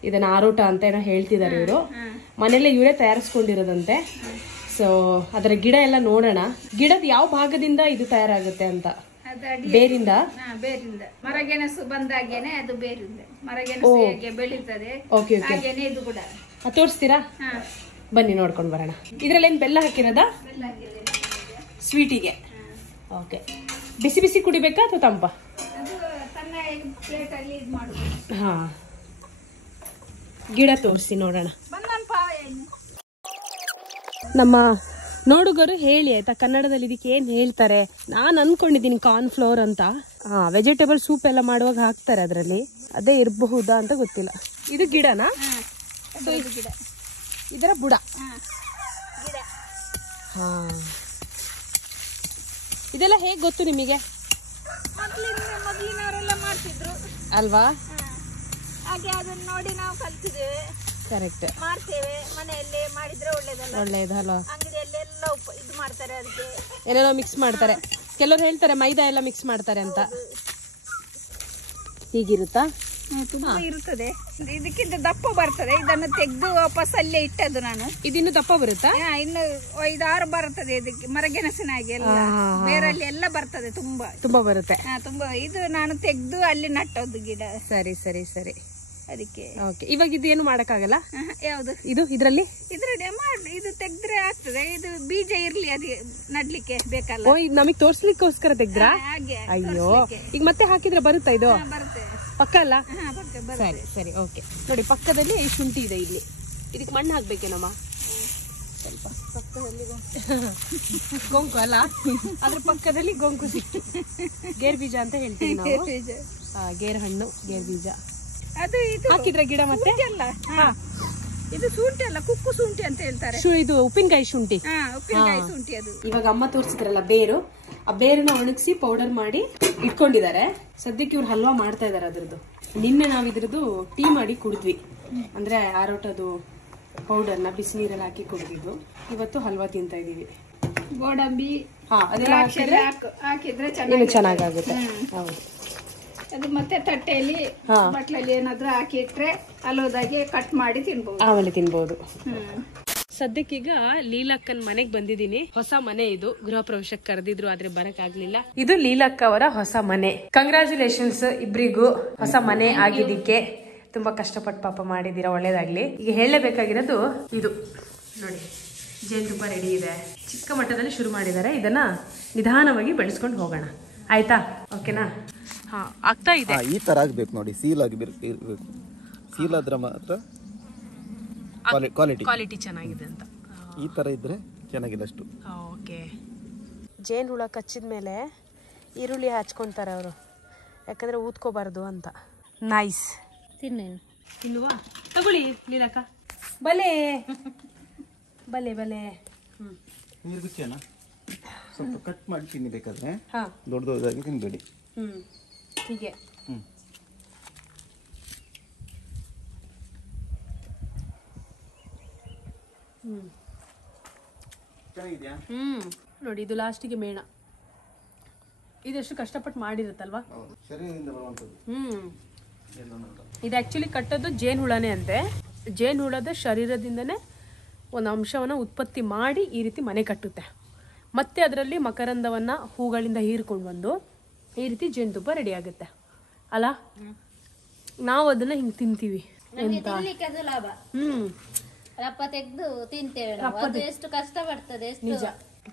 ಇದನ್ನ ಆರೋಟ ಅಂತ ಏನೋ ಹೇಳ್ತಿದ್ದಾರೆ ಇವರು. ಮನೆಯಲ್ಲೇ ಇವರೇ ತಯಾರಿಸ್ಕೊಂಡಿರೋದಂತೆ. ಸೊ ಅದರ ಗಿಡ ಎಲ್ಲ ನೋಡೋಣ. ಗಿಡದ ಯಾವ ಭಾಗದಿಂದ ಇದು ತಯಾರಾಗುತ್ತೆ ಅಂತ? ಬೇರಿಂದ. ಮರಗೆಣಸು ಬಂದಾಗೇನೆ ಅದು ಬೇರಿಂದ. ಮರಗೆಣಸು ಹೇಗೆ ಬೆಳೀತದೆ ಹಾಗೇನೆ ಇದು ಕೂಡ. ತೋರಿಸ್ತೀರಾ? ಬನ್ನಿ ನೋಡ್ಕೊಂಡು ಬರೋಣ. ಇದ್ರಲ್ಲಿ ಏನ್ ಬೆಲ್ಲ ಹಾಕಿರೋದಾ ಸ್ವೀಟಿಗೆ? ಓಕೆ. ಬಿಸಿ ಬಿಸಿ ಕುಡಿಬೇಕಾ ಅಥವಾ ತಂಪ? ಹಾ, ಗಿಡ ತೋರಿಸಿ ನೋಡೋಣ. ನಮ್ಮ ನೋಡುಗರು ಹೇಳಿ ಆಯ್ತಾ, ಕನ್ನಡದಲ್ಲಿ ಇದಕ್ಕೆ ಏನ್ ಹೇಳ್ತಾರೆ. ನಾನು ಅನ್ಕೊಂಡಿದ್ದೀನಿ ಕಾರ್ನ್ಫ್ಲೋರ್ ಅಂತ. ವೆಜಿಟೇಬಲ್ ಸೂಪ್ ಎಲ್ಲ ಮಾಡುವಾಗ ಹಾಕ್ತಾರೆ ಅದರಲ್ಲಿ, ಅದೇ ಇರಬಹುದಾ ಅಂತ ಗೊತ್ತಿಲ್ಲ. ಇದು ಗಿಡನಾ? ಇದರ ಬುಡ. ಹಾ, ಇದೆಲ್ಲ ಹೇಗ್ ಗೊತ್ತು ನಿಮಗೆ? ಮೊದಲಿನವರೆಲ್ಲ ಮಾಡ್ತಿದ್ರು ಅಲ್ವಾ? ಹಾಗೆ ಅದನ್ನ ನೋಡಿ ನಾವು ಕಲ್ತಿದ್ದೇವೆ. ಕರೆಕ್ಟ್. ಮಾಡ್ತೇವೆ ಮನೆಯಲ್ಲಿ, ಮಾಡಿದ್ರೆ ಒಳ್ಳೇದಲ್ವಾ? ಅಂಗಡಿಯಲ್ಲೆಲ್ಲ ಇದು ಮಾಡ್ತಾರೆ, ಅದಕ್ಕೆ ಏನೇನೋ ಮಿಕ್ಸ್ ಮಾಡ್ತಾರೆ. ಕೆಲವರು ಹೇಳ್ತಾರೆ ಮೈದಾ ಎಲ್ಲ ಮಿಕ್ಸ್ ಮಾಡ್ತಾರೆ ಅಂತ. ಹೀಗಿರುತ್ತಾ? ತುಂಬಾ ಇರುತ್ತದೆ. ಇದಕ್ಕಿಂತ ದಪ್ಪ ಬರ್ತದೆ. ಇದನ್ನು ತೆಗೆದು ವಾಪಸ್ ಅಲ್ಲೇ ಇಟ್ಟದ್ದು ನಾನು. ಇದಿನ್ನು ದಪ್ಪ ಬರುತ್ತಾ? ಇನ್ನು 5-6 ಬರ್ತದೆ. ಇದಕ್ಕೆ ಮರಗೆಣಸಿನ ಹಾಗೆ ಎಲ್ಲ ಬೇರಲ್ಲಿ ಎಲ್ಲ ಬರ್ತದೆ. ತುಂಬಾ ಬರುತ್ತೆ. ತುಂಬಾ. ಇದು ನಾನು ತೆಗೆದು ಅಲ್ಲಿ ನಟ್ಟದ್ದು ಗಿಡ. ಸರಿ ಸರಿ ಸರಿ. ಅದಕ್ಕೆ ಓಕೆ. ಇವಾಗ ಇದು ಏನು ಮಾಡಕ್ಕಾಗಲ್ಲ? ಯಾವುದು ಇದ್ರಲ್ಲಿ ಇದು ತೆಗ್ದ್ರೆ ಆಗ್ತದೆ. ಇದು ಬೀಜ ಇರ್ಲಿ ಅದು ನಡ್ಲಿಕ್ಕೆ ಬೇಕಲ್ಲ. ನಮಗ್ ತೋರ್ಸ್ಲಿಕ್ಕೋಸ್ಕರ ತೆಗ್ದ್ರಾ? ಅಯ್ಯೋ, ಈಗ ಮತ್ತೆ ಹಾಕಿದ್ರೆ ಬರುತ್ತಾ ಇದು? ಬರುತ್ತೆ. ಪಕ್ಕ ಅಲ್ಲ? ಸರಿ ಸರಿ. ಓಕೆ. ನೋಡಿ ಪಕ್ಕದಲ್ಲಿ ಶುಂಠಿ ಇದೆ. ಇಲ್ಲಿ ಇದಕ್ಕೆ ಮಣ್ಣು ಹಾಕ್ಬೇಕೇನಮ್ಮ? ಸ್ವಲ್ಪ ಪಕ್ಕದಲ್ಲಿ ಗೊಂಕು ಅಲ್ಲ, ಅದ್ರ ಪಕ್ಕದಲ್ಲಿ ಗೊಂಕು ಸಿಕ್ತು. ಗೇರ್ ಬೀಜ ಅಂತ ಹೇಳ್ತೀವಿ ನಾವು. ಗೇರ್ ಹಣ್ಣು, ಗೇರ್ ಬೀಜ ಅದು ಇದು ಹಾಕಿದ್ರೆ ಗಿಡ ಮತ್ತೆ ಅಲ್ಲ. ಇದು ಶುಂಠಿ ಅಲ್ಲ, ಕುಕ್ಕು ಶುಂಠಿ ಅಂತ ಹೇಳ್ತಾರೆ. ಇದು ಉಪ್ಪಿನಕಾಯಿ ಶುಂಠಿ. ಉಪ್ಪಿನಕಾಯಿ ಶುಂಠಿ ಅದು. ಇವಾಗ ಅಮ್ಮ ತೋರಿಸಿದ್ರಲ್ಲ ಬೇರು, ಆ ಬೇರನ್ನ ಒಣಗಿಸಿ ಪೌಡರ್ ಮಾಡಿ ಇಟ್ಕೊಂಡಿದ್ದಾರೆ. ಸದ್ಯಕ್ಕೆ ಇವ್ರು ಹಲ್ವಾ ಮಾಡ್ತಾ ಇದಾರೆ ಅದ್ರದ್ದು. ನಿನ್ನೆ ನಾವ್ ಇದ್ರದ್ದು ಟೀ ಮಾಡಿ ಕುಡಿದ್ವಿ. ಅಂದ್ರೆ ಆರೋಟದು ಪೌಡರ್ನ ಬಿಸಿ ನೀರಲ್ಲಿ ಹಾಕಿ ಕುಡಿದಿದ್ದು. ಇವತ್ತು ಹಲ್ವಾ ತಿಂತಾ ಇದೀವಿ. ಗೋಡಂಬಿ ಅದೆಲ್ಲ ಹಾಕಿದ್ರೆ ಚೆನ್ನಾಗಾಗುತ್ತೆ. ಹೌದು. ಅದು ಮತ್ತೆ ತಟ್ಟೆಯಲ್ಲಿ ಬಟ್ಲಲ್ಲಿ ಏನಾದ್ರೂ ಹಾಕಿಟ್ರೆ ಹಲೋದಾಗೆ ಕಟ್ ಮಾಡಿ ತಿನ್ಬಹುದು. ಆಮೇಲೆ ತಿನ್ಬಹುದು. ಸದ್ಯಕ್ಕೀಗ ಲೀಲಕ್ಕನ್ ಮನೆಗ್ ಬಂದಿದ್ದೀನಿ. ಹೊಸ ಮನೆ ಇದು. ಗೃಹ ಪ್ರವೇಶಕ್ಕೆ ಕರೆದಿದ್ರು, ಆದ್ರೆ ಬರಕ್ ಆಗ್ಲಿಲ್ಲ. ಇದು ಲೀಲಕ್ಕ ಅವರ ಹೊಸ ಮನೆ. ಕಂಗ್ರಾಚುಲೇಷನ್ಸ್ ಇಬ್ರಿಗೂ ಹೊಸ ಮನೆ ಆಗಿದ್ದಕ್ಕೆ. ತುಂಬಾ ಕಷ್ಟಪಟ್ಟು ಪಾಪ ಮಾಡಿದೀರಾ, ಒಳ್ಳೇದಾಗ್ಲಿ. ಈಗ ಹೇಳಲೇಬೇಕಾಗಿರೋದು ಇದು ನೋಡಿ, ಜೇನುತುಪ್ಪ ರೆಡಿ ಇದೆ. ಚಿಕ್ಕ ಮಟ್ಟದಲ್ಲಿ ಶುರು ಮಾಡಿದ್ದಾರೆ. ಇದನ್ನ ನಿಧಾನವಾಗಿ ಬೆಳೆಸ್ಕೊಂಡು ಹೋಗೋಣ, ಆಯ್ತಾ? ಓಕೆನಾ? ಹಾ, ಆಗ್ತಾ ಇದೆ. ಈ ತರ ಆಗ್ಬೇಕು ನೋಡಿ, ಸೀಲ್ ಆಗಿರ್ಬೇಕು. ಸೀಲ್ ಆದ್ರೆ ಮಾತ್ರ ಕ್ವಾಲಿಟಿ ಚೆನ್ನಾಗಿದೆ ಅಂತ. ಈ ತರ ಇದ್ರೆ ಚೆನ್ನಾಗಿದೆ ಅಷ್ಟು. ಓಕೆ. ಜೇನು ಹುಳ ಕಚ್ಚಿದ ಮೇಲೆ ಈರುಳ್ಳಿ ಹಚ್ಕೊಂತಾರೆ ಅವರು, ಯಾಕಂದ್ರೆ ಊದ್ಕೋಬಾರ್ದು ಅಂತ. ನೈಸ್. ತಿನ್ನುವ ತಗೊಳ್ಳಿ ಲೀಲಕ್ಕ. ಬಲೆ ಬಲೆ ಬಲೆ. ನೀರು ಬಿಚ್ಚೋಣ. ಸ್ವಲ್ಪ ಕಟ್ ಮಾಡಿ ತಿನ್ನಬೇಕಾದ್ರೆ ದೊಡ್ಡ ದೊಡ್ಡದಾಗಿ ತಿನ್ಬೇಡಿ. ಹೀಗೆ. ನೋಡಿ, ಇದು ಲಾಸ್ಟಿಗೆ ಮೇಣ. ಇದೆಷ್ಟು ಕಷ್ಟಪಟ್ಟು ಮಾಡಿರುತ್ತಲ್ವಾ? ಇದು ಆಕ್ಚುಲಿ ಕಟ್ಟೋದು ಜೇನು ಹುಳನೇ ಅಂತೆ. ಜೇನು ಹುಳದ ಶರೀರದಿಂದನೇ ಒಂದು ಅಂಶವನ್ನ ಉತ್ಪತ್ತಿ ಮಾಡಿ ಈ ರೀತಿ ಮನೆ ಕಟ್ಟುತ್ತೆ. ಮತ್ತೆ ಅದರಲ್ಲಿ ಮಕರಂದವನ್ನ ಹೂಗಳಿಂದ ಹೀರ್ಕೊಂಡು ಬಂದು ಈ ರೀತಿ ಜೇನುತುಪ್ಪ ರೆಡಿ ಆಗುತ್ತೆ ಅಲ್ಲ. ನಾವು ಅದನ್ನ ಹಿಂಗ್ ತಿಂತೀವಿ ಎಂತ ಲಾಭ ರಪ್ಪ ತೆಗೆದು ತಿಂತೇವೆ. ಎಷ್ಟು ಕಷ್ಟ ಬರ್ತದೆ ನಿಜ.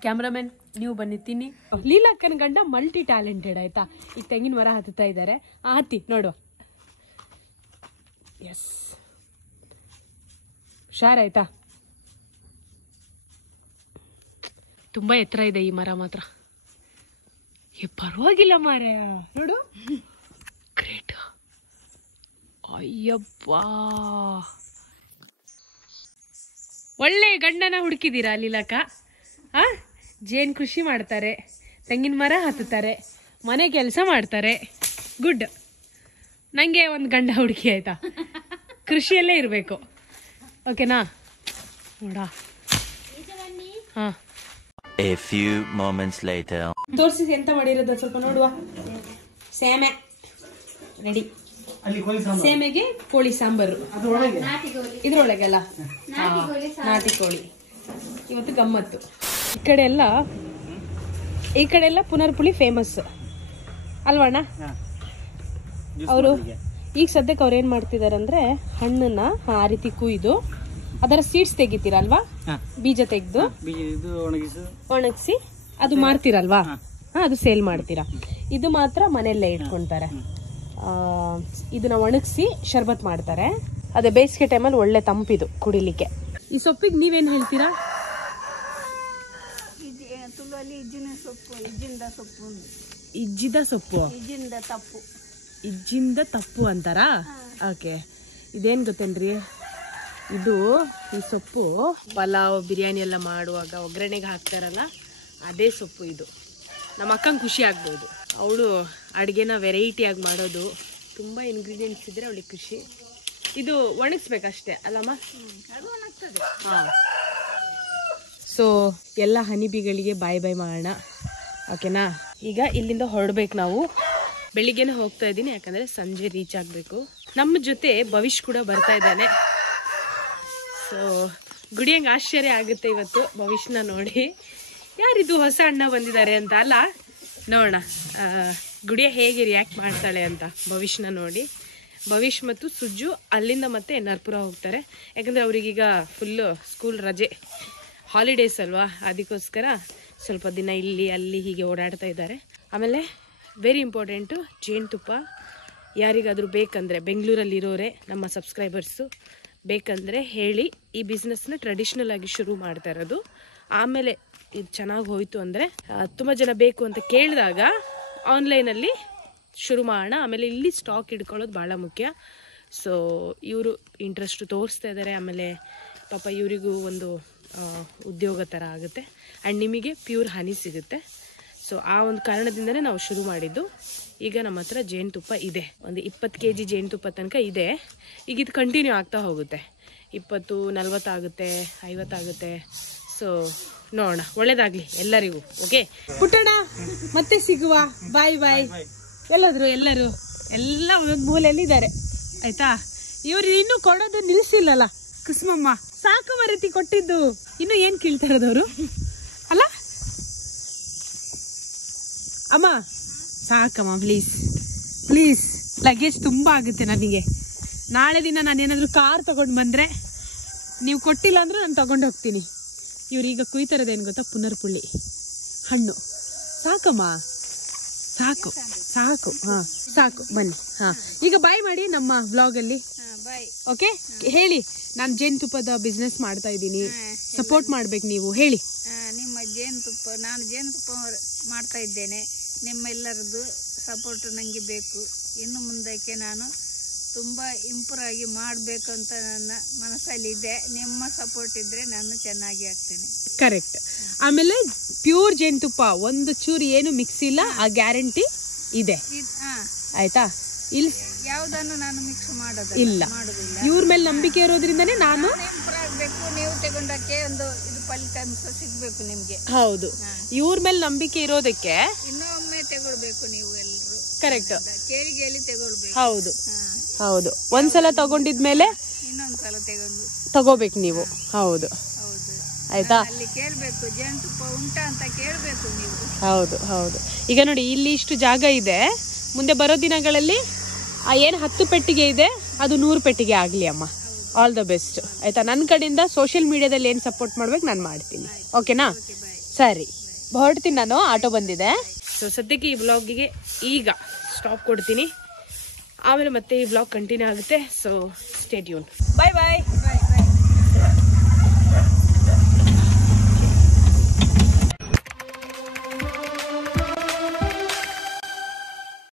ಕ್ಯಾಮ್ರಾಮನ್ ನೀವು ಬನ್ನಿ ತಿನ್ನಿ. ಲೀಲಾಕ್ಕನ ಗಂಡ ಮಲ್ಟಿ ಟ್ಯಾಲೆಂಟೆಡ್ ಆಯ್ತಾ. ಈಗ ತೆಂಗಿನ ಮರ ಹತ್ತುತ್ತಾ ಇದ್ದಾರೆ. ಹತ್ತಿ ನೋಡುವ. ಎಸ್ ಹುಷಾರ್ ಆಯ್ತಾ. ತುಂಬಾ ಎತ್ತರ ಇದೆ ಈ ಮರ ಮಾತ್ರ. ಪರವಾಗಿಲ್ಲ ಮಾರ ನೋಡು. ಗ್ರೇಟ್. ಅಯ್ಯಪ್ಪಾ ಒಳ್ಳೆ ಗಂಡನ ಹುಡುಕಿದ್ದೀರಾ ಲೀಲಾಕ. ಜೇನ್ ಕೃಷಿ ಮಾಡ್ತಾರೆ, ತೆಂಗಿನ ಮರ ಹತ್ತುತ್ತಾರೆ, ಮನೆ ಕೆಲಸ ಮಾಡ್ತಾರೆ. ಗುಡ್. ನಂಗೆ ಒಂದು ಗಂಡ ಹುಡುಕಿ ಆಯ್ತಾ. ಕೃಷಿಯಲ್ಲೇ ಇರಬೇಕು. ಓಕೆನಾ ನೋಡ. ಹಾ A few moments later. ತೋರಿಸಿ ಎಂತ ಮಾಡಿರೋದು ಸ್ವಲ್ಪ ನೋಡುವ. ಸೇಮೆ ರೆಡಿ. ಸೇಮೆಗೆ ಕೋಳಿ ಸಾಂಬಾರು ಇದ್ರೊಳಗೆ ಅಲ್ಲ. ನಾಟಿ ಕೋಳಿ ಇವತ್ತು ಗಮ್ಮತ್ತು. ಈ ಕಡೆ ಎಲ್ಲ ಪುನರ್ಪುಳಿ ಫೇಮಸ್ ಅಲ್ವಣ್ಣ. ಅವರು ಈಗ ಸದ್ಯಕ್ಕೆ ಅವ್ರು ಏನ್ ಮಾಡ್ತಿದಾರೆ ಅಂದ್ರೆ ಹಣ್ಣನ್ನ ಆ ರೀತಿ ಕುಯ್ದು ಅದರ ಸೀಡ್ಸ್ ತೆಗಿತೀರಲ್ವಾ, ಬೀಜ ತೆಗೆದು ಒಣಗಿಸಿ ಅದು ಮಾರ್ತೀರಲ್ವಾ, ಅದು ಸೇಲ್ ಮಾಡ್ತೀರಾ. ಇದು ಮಾತ್ರ ಮನೆಯಲ್ಲೇ ಇಟ್ಕೊಂತಾರೆ. ಇದನ್ನ ಒಣಗಿಸಿ ಶರ್ಬತ್ ಮಾಡ್ತಾರೆ. ಅದೇ ಬೇಸಿಗೆ ಟೈಮಲ್ಲಿ ಒಳ್ಳೆ ತಂಪಿದು ಕುಡಿಲಿಕ್ಕೆ. ಈ ಸೊಪ್ಪಿಗೆ ನೀವೇನ್ ಹೇಳ್ತೀರಾ? ಇಜ್ಜಿಂದ ತಪ್ಪು ಅಂತಾರಾ? ಓಕೆ. ಇದೇನ್ ಗೊತ್ತೇನ್ರಿ, ಇದು ಈ ಸೊಪ್ಪು ಪಲಾವ್ ಬಿರಿಯಾನಿ ಎಲ್ಲ ಮಾಡುವಾಗ ಒಗ್ಗರಣೆಗೆ ಹಾಕ್ತಾರಲ್ಲ, ಅದೇ ಸೊಪ್ಪು ಇದು. ನಮ್ಮ ಅಕ್ಕಂಗೆ ಖುಷಿ ಆಗ್ಬೋದು. ಅವಳು ಅಡುಗೆನ ವೆರೈಟಿಯಾಗಿ ಮಾಡೋದು, ತುಂಬ ಇಂಗ್ರೀಡಿಯೆಂಟ್ಸ್ ಇದ್ರೆ ಅವಳಿಗೆ ಖುಷಿ. ಇದು ಒಣಗಿಸ್ಬೇಕಷ್ಟೇ ಅಲ್ಲಮ್ಮ? ಹಾಂ. ಸೊ ಎಲ್ಲ ಹನಿಬಿಗಳಿಗೆ ಬಾಯ್ ಬಾಯ್ ಮಾಡೋಣ. ಓಕೆನಾ? ಈಗ ಇಲ್ಲಿಂದ ಹೊರಡ್ಬೇಕು ನಾವು. ಬೆಳಿಗ್ಗೆನೇ ಹೋಗ್ತಾ ಇದ್ದೀನಿ, ಯಾಕಂದರೆ ಸಂಜೆ ರೀಚ್ ಆಗಬೇಕು. ನಮ್ಮ ಜೊತೆ ಭವಿಷ್ ಕೂಡ ಬರ್ತಾ ಇದ್ದಾನೆ. ಸೊ ಗುಡಿಯಂಗೆ ಆಶ್ಚರ್ಯ ಆಗುತ್ತೆ ಇವತ್ತು ಭವಿಷ್ನ ನೋಡಿ. ಯಾರಿದು ಹೊಸ ಅಣ್ಣ ಬಂದಿದ್ದಾರೆ ಅಂತ ಅಲ್ಲ. ನೋಡೋಣ ಗುಡಿಯ ಹೇಗೆ ರಿಯಾಕ್ಟ್ ಮಾಡ್ತಾಳೆ ಅಂತ ಭವಿಷ್ನ ನೋಡಿ. ಭವಿಷ್ ಮತ್ತು ಸುಜ್ಜು ಅಲ್ಲಿಂದ ಮತ್ತೆ ನರ್ಪುರ ಹೋಗ್ತಾರೆ. ಯಾಕಂದರೆ ಅವ್ರಿಗೀಗ ಫುಲ್ಲು ಸ್ಕೂಲ್ ರಜೆ, ಹಾಲಿಡೇಸ್ ಅಲ್ವಾ, ಅದಕ್ಕೋಸ್ಕರ ಸ್ವಲ್ಪ ದಿನ ಇಲ್ಲಿ ಅಲ್ಲಿ ಹೀಗೆ ಓಡಾಡ್ತಾ ಇದ್ದಾರೆ. ಆಮೇಲೆ ವೆರಿ ಇಂಪಾರ್ಟೆಂಟು, ಜೇನುತುಪ್ಪ ಯಾರಿಗಾದರೂ ಬೇಕಂದರೆ, ಬೆಂಗಳೂರಲ್ಲಿರೋರೆ ನಮ್ಮ ಸಬ್ಸ್ಕ್ರೈಬರ್ಸು ಬೇಕಂದರೆ ಹೇಳಿ. ಈ ಬಿಸ್ನೆಸ್ನ ಟ್ರೆಡಿಷ್ನಲ್ ಆಗಿ ಶುರು ಮಾಡ್ತಾ ಇರೋದು. ಆಮೇಲೆ ಇದು ಚೆನ್ನಾಗಿ ಹೋಯಿತು ಅಂದರೆ, ತುಂಬ ಜನ ಬೇಕು ಅಂತ ಕೇಳಿದಾಗ ಆನ್ಲೈನಲ್ಲಿ ಶುರು ಮಾಡೋಣ. ಆಮೇಲೆ ಇಲ್ಲಿ ಸ್ಟಾಕ್ ಇಟ್ಕೊಳ್ಳೋದು ಭಾಳ ಮುಖ್ಯ. ಸೊ ಇವರು ಇಂಟ್ರೆಸ್ಟು ತೋರಿಸ್ತಾ ಇದ್ದಾರೆ. ಆಮೇಲೆ ಪಾಪ ಇವರಿಗೂ ಒಂದು ಉದ್ಯೋಗ ಥರ ಆಗುತ್ತೆ. ಆ್ಯಂಡ್ ನಿಮಗೆ ಪ್ಯೂರ್ ಹನಿ ಸಿಗುತ್ತೆ. ಸೊ ಆ ಒಂದು ಕಾರಣದಿಂದನೇ ನಾವು ಶುರು ಮಾಡಿದ್ದು. ಈಗ ನಮ್ಮ ಹತ್ರ ಜೇನುತುಪ್ಪ ಇದೆ, ಒಂದು 20 kg ಜೇನುತುಪ್ಪ ತನಕ ಇದೆ. ಈಗ ಇದು ಕಂಟಿನ್ಯೂ ಆಗ್ತಾ ಹೋಗುತ್ತೆ. 20, 40 ಆಗುತ್ತೆ, 50 ಆಗುತ್ತೆ. ಸೊ ನೋಡೋಣ, ಒಳ್ಳೇದಾಗ್ಲಿ ಎಲ್ಲರಿಗೂ. ಓಕೆ ಪುಟ್ಟಣ, ಮತ್ತೆ ಸಿಗುವ. ಬಾಯ್ ಬಾಯ್. ಎಲ್ಲರೂ ಎಲ್ಲ ಒಂದೊಂದು ಮೂಲೆಯಲ್ಲಿ ಇದ್ದಾರೆ ಆಯ್ತಾ. ಇವ್ರು ಇನ್ನೂ ಕೊಡೋದು ನಿಲ್ಸಿಲ್ಲಲ್ಲ. ಕುಸುಮಮ್ಮ ಸಾಕು ಮರೀತಿ ಕೊಟ್ಟಿದ್ದು. ಇನ್ನು ಏನ್ ಕೇಳ್ತಾ ಇರೋದವ್ರು ಅಲ್ಲ ಅಮ್ಮ? ಸಾಕಮ್ಮ ಪ್ಲೀಸ್. ಲಗೇಜ್ ತುಂಬಾ ಆಗುತ್ತೆ ನನಗೆ. ನಾಳೆ ದಿನ ನಾನೇನಾದ್ರೂ ಕಾರ್ ತಗೊಂಡು ಬಂದ್ರೆ, ನೀವು ಕೊಟ್ಟಿಲ್ಲ ಅಂದ್ರೆ ನಾನು ತಗೊಂಡು ಹೋಗ್ತೀನಿ. ಇವ್ರೀಗ ಕುಯ್ತಾರದೇನು ಗೊತ್ತಾ? ಪುನರ್ಪುಳ್ಳಿ ಹಣ್ಣು. ಸಾಕಮ್ಮ, ಸಾಕು. ಹಾ ಸಾಕು, ಬನ್ನಿ. ಹಾ ಈಗ ಬಾಯ್ ಮಾಡಿ ನಮ್ಮ ವ್ಲಾಗ್ ಅಲ್ಲಿ. ಓಕೆ ಹೇಳಿ, ನಾನು ಜೇನುತುಪ್ಪದ ಬಿಸ್ನೆಸ್ ಮಾಡ್ತಾ ಇದ್ದೀನಿ, ಸಪೋರ್ಟ್ ಮಾಡ್ಬೇಕು ನೀವು. ಹೇಳಿ. ನಿಮ್ಮ ಜೇನುತುಪ್ಪ, ನಾನು ಜೇನುತುಪ್ಪ ಮಾಡ್ತಾ ಇದ್ದೇನೆ. ನಿಮ್ಮೆಲ್ಲರದ್ದು ಸಪೋರ್ಟ್ ನನಗೆ ಬೇಕು. ಇನ್ನು ಮುಂದಕ್ಕೆ ನಾನು ತುಂಬ ಇಂಪ್ರೂವ್ ಆಗಿ ಮಾಡಬೇಕು ಅಂತ ನನ್ನ ಮನಸ್ಸಲ್ಲಿ ಇದೆ. ನಿಮ್ಮ ಸಪೋರ್ಟ್ ಇದ್ರೆ ನಾನು ಚೆನ್ನಾಗಿ ಆಗ್ತೇನೆ. ಕರೆಕ್ಟ್. ಆಮೇಲೆ ಪ್ಯೂರ್ ಜೇನುತುಪ್ಪ, ಒಂದು ಚೂರು ಏನು ಮಿಕ್ಸ್ ಇಲ್ಲ, ಆ ಗ್ಯಾರಂಟಿ ಇದೆ ಆಯ್ತಾ. ಇಲ್ಲಿ ಯಾವುದನ್ನು ನಾನು ಮಿಕ್ಸ್ ಮಾಡೋದಿಲ್ಲ. ಇವ್ರ ಮೇಲೆ ನಂಬಿಕೆ ಇರೋದ್ರಿಂದನೇ ನಾನು ಇಂಪ್ರೂವ್ ಆಗಬೇಕು. ನೀವು ತಗೊಂಡಕ್ಕೆ ಒಂದು ಇದು ಫಲಿತಾಂಶ ಸಿಗ್ಬೇಕು ನಿಮ್ಗೆ. ಹೌದು, ಇವ್ರ ಮೇಲೆ ನಂಬಿಕೆ ಇರೋದಕ್ಕೆ ಇನ್ನೊಮ್ಮೆ ತಗೊಳ್ಬೇಕು ನೀವು ಎಲ್ಲರೂ. ಕರೆಕ್ಟ್. ಕೇಳಿ ತಗೊಳ್ಬೇಕು. ಹೌದು. ಒಂದ್ಸಲ ತಗೊಂಡಿದ್ಮೇಲೆ ಇನ್ನೊಂದ್ಸಲ ತಗೋಬೇಕು ನೀವು. ಹೌದು ಆಯ್ತಾ. ಅಲ್ಲಿ ಕೇಳಬೇಕು ಜೇನುತುಪ್ಪ ಉಂಟಾ ಅಂತ ಕೇಳಬೇಕು ನೀವು. ಹೌದು ಹೌದು. ಈಗ ನೋಡಿ ಇಲ್ಲಿ ಇಷ್ಟು ಜಾಗ ಇದೆ, ಮುಂದೆ ಬರೋ ದಿನಗಳಲ್ಲಿ ಏನು 10 ಪೆಟ್ಟಿಗೆ ಇದೆ ಅದು 100 ಪೆಟ್ಟಿಗೆ ಆಗಲಿ ಅಮ್ಮ. ಆಲ್ ದ ಬೆಸ್ಟ್ ಆಯ್ತಾ. ನನ್ನ ಕಡೆಯಿಂದ ಸೋಷಿಯಲ್ ಮೀಡಿಯಾದಲ್ಲಿ ಏನು ಸಪೋರ್ಟ್ ಮಾಡ್ಬೇಕು ನಾನು ಮಾಡ್ತೀನಿ. ಓಕೆನಾ? ಸರಿ, ಹೊರಡ್ತೀನಿ ನಾನು, ಆಟೋ ಬಂದಿದೆ. ಸೊ ಸದ್ಯಕ್ಕೆ ಈ ಬ್ಲಾಗಿಗೆ ಈಗ ಸ್ಟಾಪ್ ಕೊಡ್ತೀನಿ, ಆಮೇಲೆ ಮತ್ತೆ ಈ ಬ್ಲಾಗ್ ಕಂಟಿನ್ಯೂ ಆಗುತ್ತೆ. So stay tune. ಬಾಯ್ ಬಾಯ್.